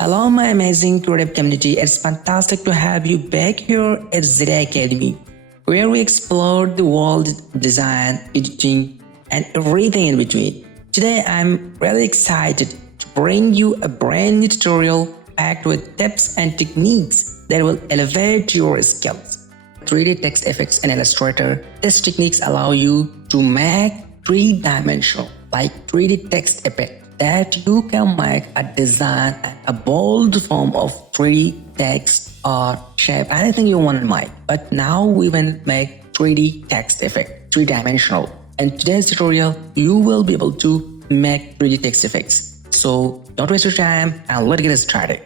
Hello my amazing creative community, it's fantastic to have you back here at Zeta Academy, where we explore the world of design, editing, and everything in between. Today I'm really excited to bring you a brand new tutorial packed with tips and techniques that will elevate your skills. 3D text effects in Illustrator. These techniques allow you to make three-dimensional, like 3D text effect, that you can make a design and a bold form of 3D text or shape, anything you want to make. But now we will make 3D text effect, three-dimensional. In today's tutorial, you will be able to make 3D text effects. So don't waste your time and let's get started.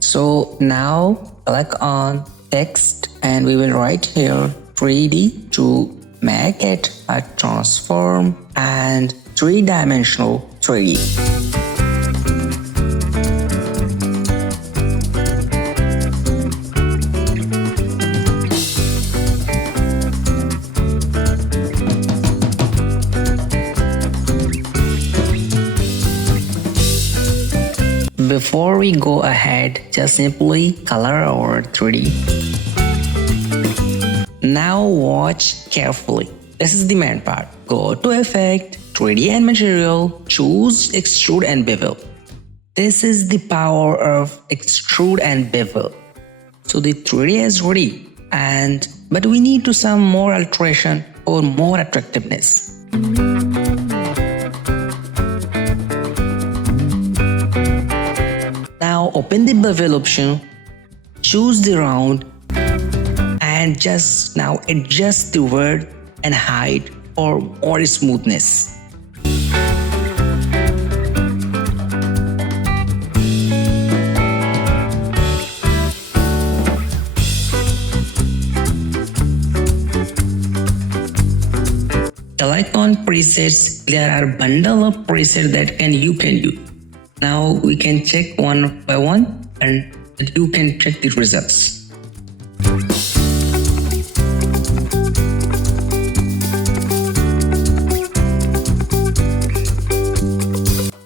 So now click on text and we will write here 3D to make it a transform and three-dimensional 3D. Before we go ahead, just simply color our 3D. Now watch carefully. This is the main part. Go to Effect, 3D and Material, choose Extrude and Bevel. This is the power of Extrude and Bevel. So the 3D is ready, but we need to some more alteration or more attractiveness. Now open the bevel option, choose the round and just now adjust the width and height for more smoothness. Select on presets. There are bundle of presets that you can use. Now we can check one by one and you can check the results.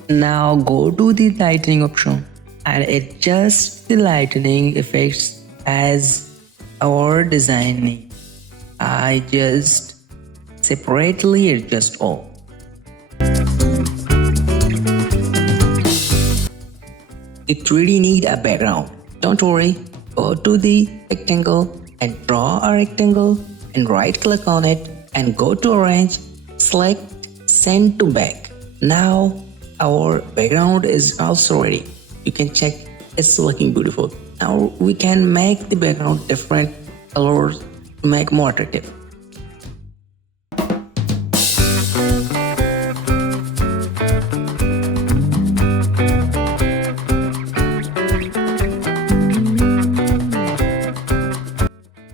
Now go to the lightning option and adjust the lightning effects as our design needs. I just separately adjust all. The 3D need a background. Don't worry, go to the rectangle and draw a rectangle and right click on it and go to arrange, select send to back. Now our background is also ready. You can check it's looking beautiful. Now we can make the background different colors to make more attractive.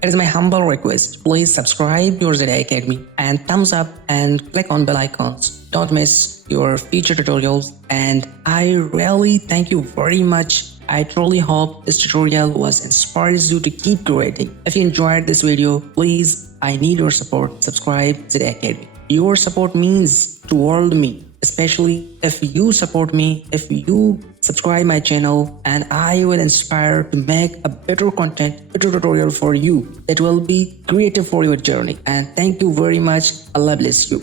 It is my humble request, please subscribe your Zeta Academy and thumbs up and click on bell icons. Don't miss your future tutorials and I really thank you very much. I truly hope this tutorial was inspires you to keep creating. If you enjoyed this video, please, I need your support. Subscribe Zeta Academy. Your support means the world to me, especially if you support me, if you subscribe my channel, and I will inspire to make a better content, better tutorial for you that will be creative for your journey. And thank you very much. Allah bless you.